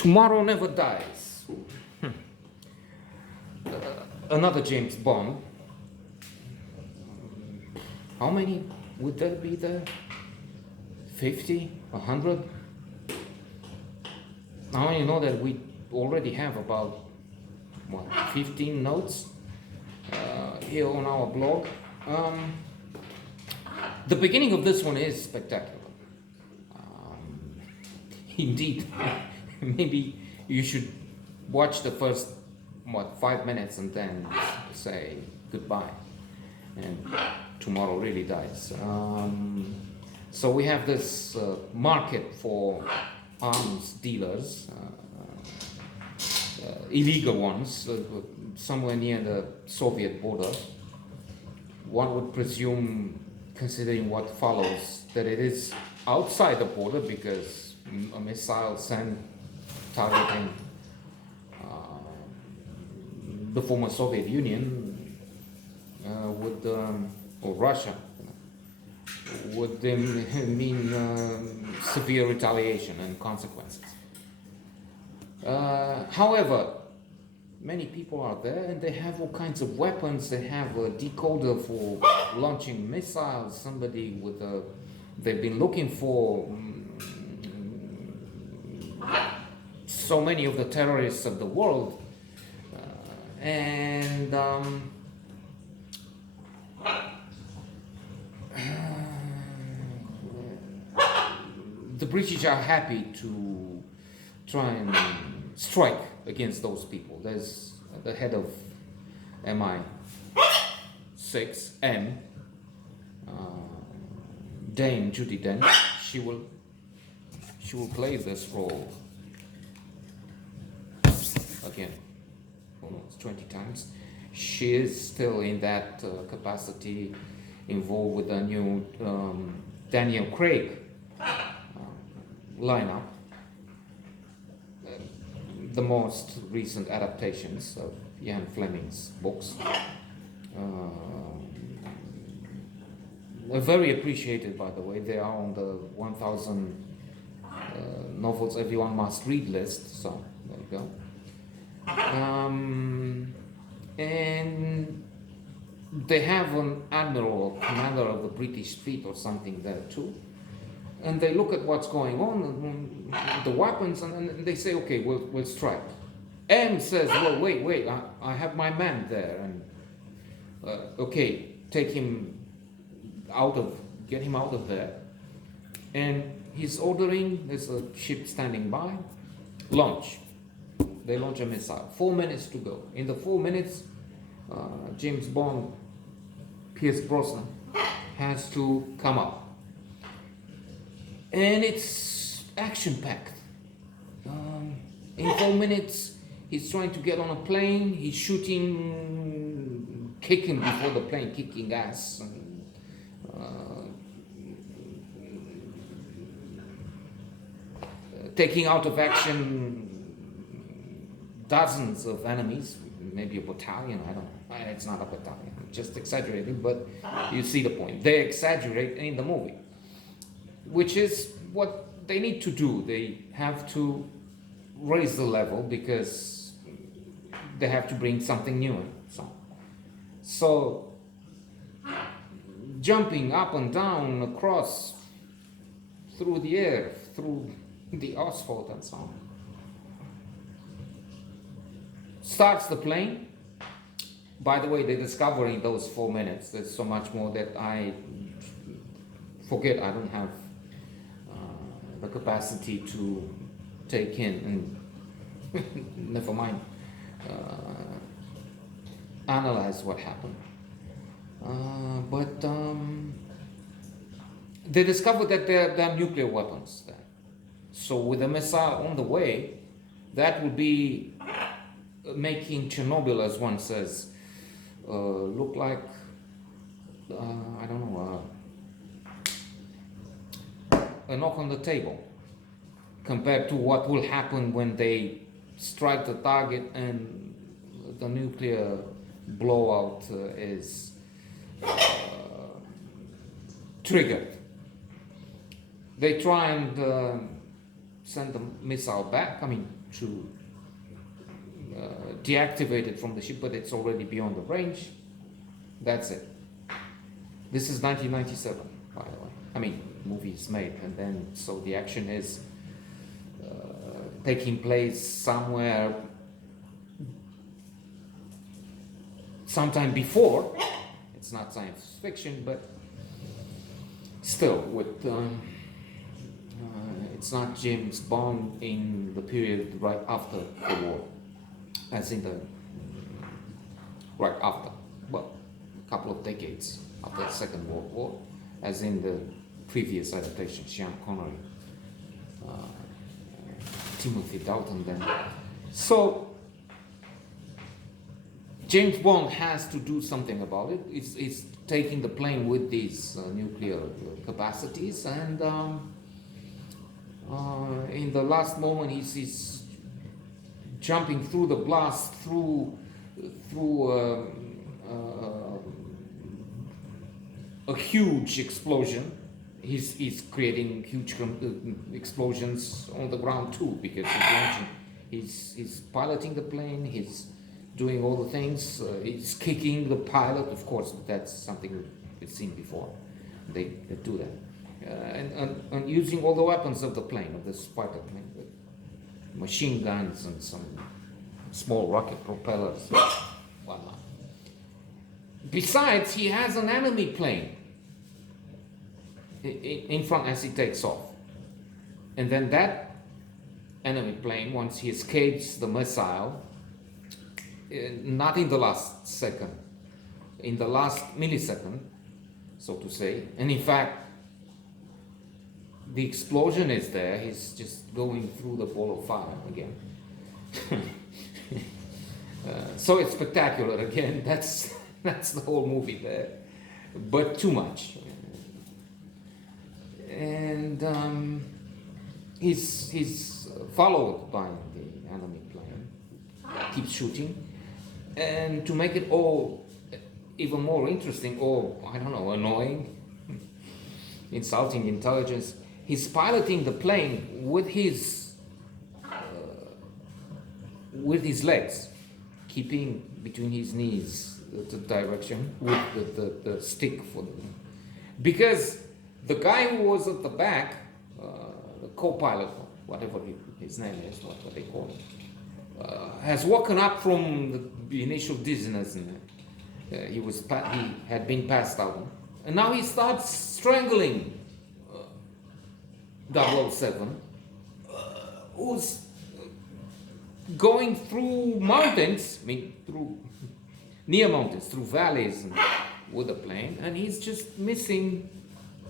Tomorrow Never Dies. Another James Bond. How many would there be there? 50? 100? Now you know that we already have about 15 notes here on our blog. The beginning of this one is spectacular. Indeed, maybe you should watch the first 5 minutes and then say goodbye, and tomorrow really dies. So we have this market for arms dealers, illegal ones, somewhere near the Soviet border. One would presume, considering what follows, that it is outside the border, because a missile sent targeting the former Soviet Union or Russia would mean severe retaliation and consequences. However, many people are there and they have all kinds of weapons. They have a decoder for launching missiles. Somebody with they've been looking for so many of the terrorists of the world, and the British are happy to try and strike against those people. There's the head of MI6, Dame Judi Dench. She will play this role again, almost 20 times. She is still in that capacity, involved with the new Daniel Craig lineup, the most recent adaptations of Ian Fleming's books. Very appreciated, by the way. They are on the 1,000 novels everyone must read list, so there you go. And they have an admiral or commander of the British fleet or something there too. And they look at what's going on, the weapons, and they say, okay, we'll strike. M says, well, wait, I have my man there, and okay, get him out of there. And he's ordering, there's a ship standing by, launch. They launch a missile. 4 minutes to go. In the 4 minutes, James Bond, Pierce Brosnan, has to come up. And it's action-packed. In 4 minutes, he's trying to get on a plane, he's shooting, kicking before the plane, kicking ass. And, taking out of action dozens of enemies, maybe a battalion, I don't know. It's not a battalion, I'm just exaggerating, but you see the point. They exaggerate in the movie, which is what they need to do. They have to raise the level because they have to bring something new in. So jumping up and down, across, through the air, through the asphalt and so on. Starts the plane. By the way, they discover in those 4 minutes, there's so much more that I forget. I don't have the capacity to take in, and never mind analyze what happened. But they discovered that there are nuclear weapons there. So with a missile on the way, that would be making Chernobyl, as one says, look like, I don't know, a knock on the table, compared to what will happen when they strike the target and the nuclear blowout is triggered. They try and send the missile back, to deactivate it from the ship, but it's already beyond the range. That's it. This is 1997, by the way. Movie is made, and then so the action is taking place somewhere sometime before. It's not science fiction, but still, with it's not James Bond in the period right after the war, as in the right after, well, a couple of decades after the Second World War, as in the previous adaptation, Sean Connery, Timothy Dalton then. So James Bond has to do something about it. It's taking the plane with these nuclear capacities, and in the last moment he's jumping through the blast, through a huge explosion. He's creating huge explosions on the ground too, because he's piloting the plane, he's doing all the things, he's kicking the pilot. Of course, that's something we've seen before. They do that. And using all the weapons of the plane, of this fighter plane, with machine guns and some small rocket propellers, whatnot. Besides, he has an enemy plane in front as he takes off. And then that enemy plane, once he escapes the missile, not in the last second, in the last millisecond, so to say, and in fact, the explosion is there, he's just going through the ball of fire again. So it's spectacular again, that's the whole movie there, but too much. And he's followed by the enemy plane, keeps shooting, and to make it all even more interesting, or I don't know, annoying, insulting intelligence, he's piloting the plane with his legs, keeping between his knees the direction with the stick for them, because the guy who was at the back, the co-pilot, whatever his name is, what they call him, has woken up from the initial dizziness, and he had been passed out, and now he starts strangling 007, who's going through mountains, through near mountains, through valleys, and with a plane, and he's just missing.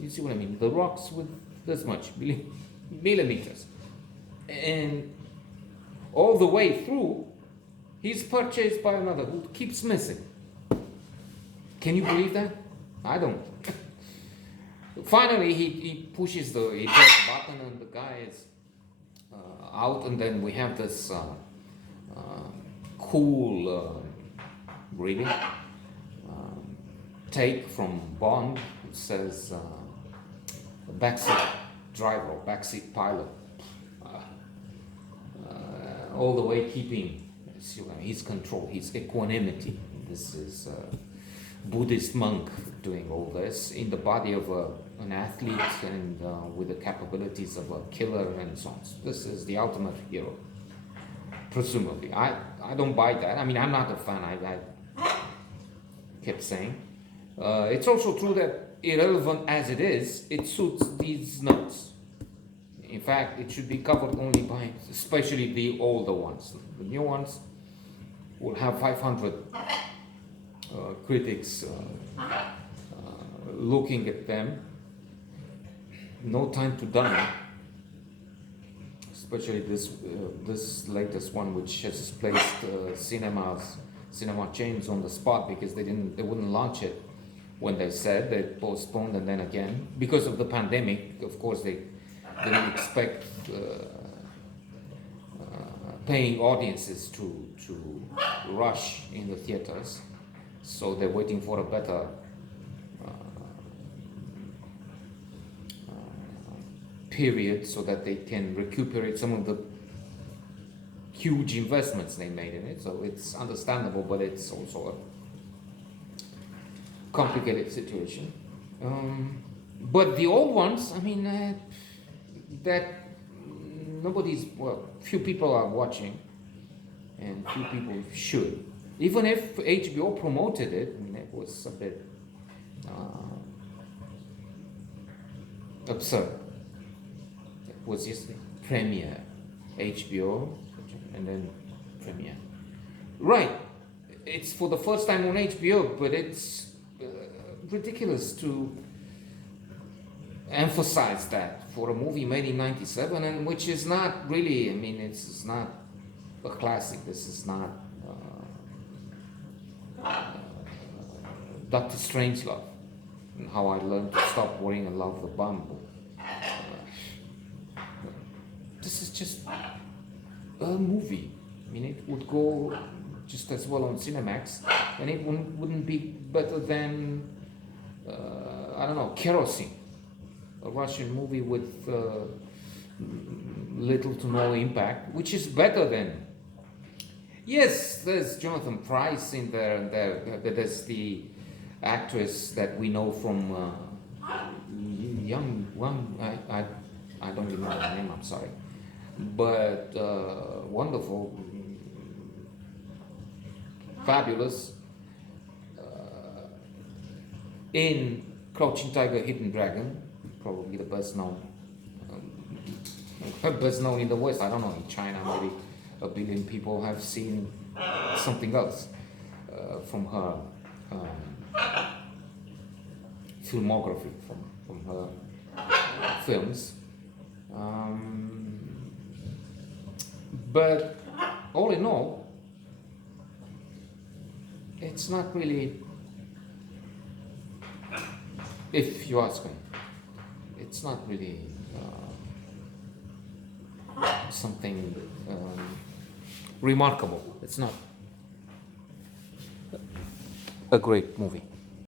You see what I mean? The rocks with this much millimeters, and all the way through, he's purchased by another who keeps missing. Can you believe that? I don't. Finally, he pushes the eject button, and the guy is out, and then we have this cool, really take from Bond. It says backseat driver or backseat pilot, all the way keeping his control, his equanimity. This is Buddhist monk doing all this in the body of an athlete and with the capabilities of a killer and so on. This is the ultimate hero, presumably. I don't buy that. I'm not a fan. I kept saying. It's also true that irrelevant as it is, it suits these notes. In fact, it should be covered only by, especially the older ones. The new ones will have 500 critics looking at them. No time to die. Especially this latest one, which has placed cinema chains on the spot because they wouldn't launch it when they said they postponed, and then again because of the pandemic. Of course, they didn't expect paying audiences to rush in the theaters, so they're waiting for a better period so that they can recuperate some of the huge investments they made in it. So it's understandable, but it's also a complicated situation. But the old ones, I mean, that few people are watching, and few people should. Even if HBO promoted it, I mean, it was a bit absurd. It was just premiere, HBO, and then premiere. Right, it's for the first time on HBO, but it's ridiculous to emphasize that for a movie made in '97, and which is not really, I mean, it's not a classic. This is not Dr. Strangelove, and How I Learned to Stop Worrying and Love the Bomb. This is just a movie. I mean, it would go just as well on Cinemax, and it wouldn't be better than, I don't know, Kerosene, a Russian movie with little to no impact, which is better than. Yes, there's Jonathan Pryce in there, and there's the actress that we know from Young One. I don't remember her name. I'm sorry, but wonderful, fabulous. In Crouching Tiger, Hidden Dragon, probably the best known in the West. I don't know, in China maybe 1 billion people have seen something else from her filmography, from her films. But all in all, it's not really, if you ask me, it's not really something remarkable. It's not a great movie.